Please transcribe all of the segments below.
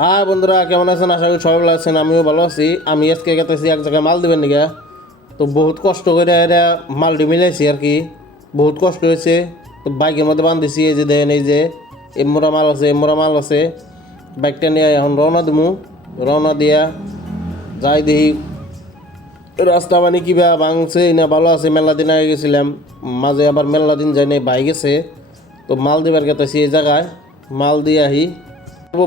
হ্যাঁ বন্ধুরা, কেমন আছেন? আশা করি সবাই ভালো আছেন। আমিও ভালো আছি। আমি আজকে গেতেছি এক জায়গায় মাল দেবেন নিগা। তো বহুত কষ্ট করে এরা মালটি মিলাইছি আর কি। বহুত কষ্ট হয়েছে। তো বাইকের মধ্যে বান্ধিছি, এই যে দেন, এই যে এমরা মাল আছে, এমরা মাল আছে। বাইকটা নিয়ে এখন রওনা দেবো। রওনা দিয়া যাই দেখি রাস্তা মানে কিবা ভাঙছে না ভালো আছে। মেলা দিন আগে গেছিলাম, মাঝে আবার মেলা দিন যাই নাই, ভাই গেছে। তো মাল দিবার গেতেছি এই জায়গায়, মাল দিয়ে আহি।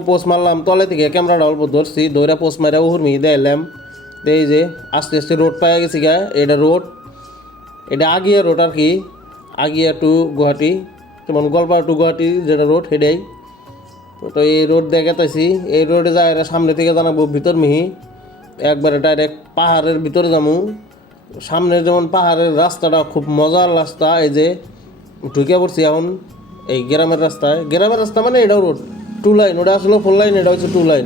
পোস্ট মারলাম তলে থেকে, ক্যামেরাটা অল্প ধরছি, ধরে পোস্ট মারা উহুরমি দেখাইলাম। এই যে আস্তে আস্তে রোড পাওয়া গেছি গা। এটা রোড, এটা আগিয়া রোড আর কি। আগিয়া টু গুয়াহাটি, যেমন গোয়ালপাড়া টু গুয়াহাটি যেটা রোড সেটাই। তো এই রোড দেখাতেছি, এই রোডে যায় সামনে থেকে জানাবো ভিতর মিহি, একবারে ডাইরেক্ট পাহাড়ের ভিতরে যাবো। সামনে যেমন পাহাড়ের রাস্তাটা খুব মজার রাস্তা। এই যে ঢুকে পড়ছি এখন এই গ্রামের রাস্তায়। গ্রামের রাস্তা মানে এটাও রোড, টু লাইন। ওটা আসলে 4 লাইন, এটা হচ্ছে 2 লাইন।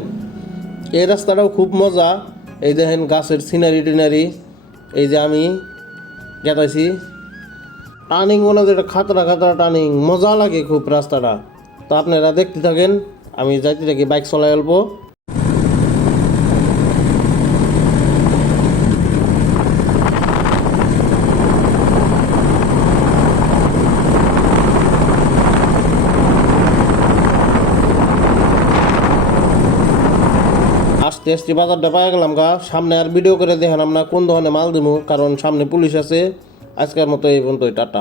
এই রাস্তাটাও খুব মজা। এই দেখেন গাছের সিনারি টিনারি। এই যে আমি গেতাইছি টার্নিং, মনে হয় যেটা খাতরা খাতরা টার্নিং, মজা লাগে খুব রাস্তাটা। তো আপনারা দেখতে থাকেন, আমি যাইতে থাকি, বাইক চলাই অল্প। আস্তে আস্তে বাজারটা পাই গেলাম গা। সামনে আর ভিডিও করে দেখালাম না কোন ধরনের মাল দিব, কারণ সামনে পুলিশ আছে। আজকের মতো এই পর্যন্ত, টাটা।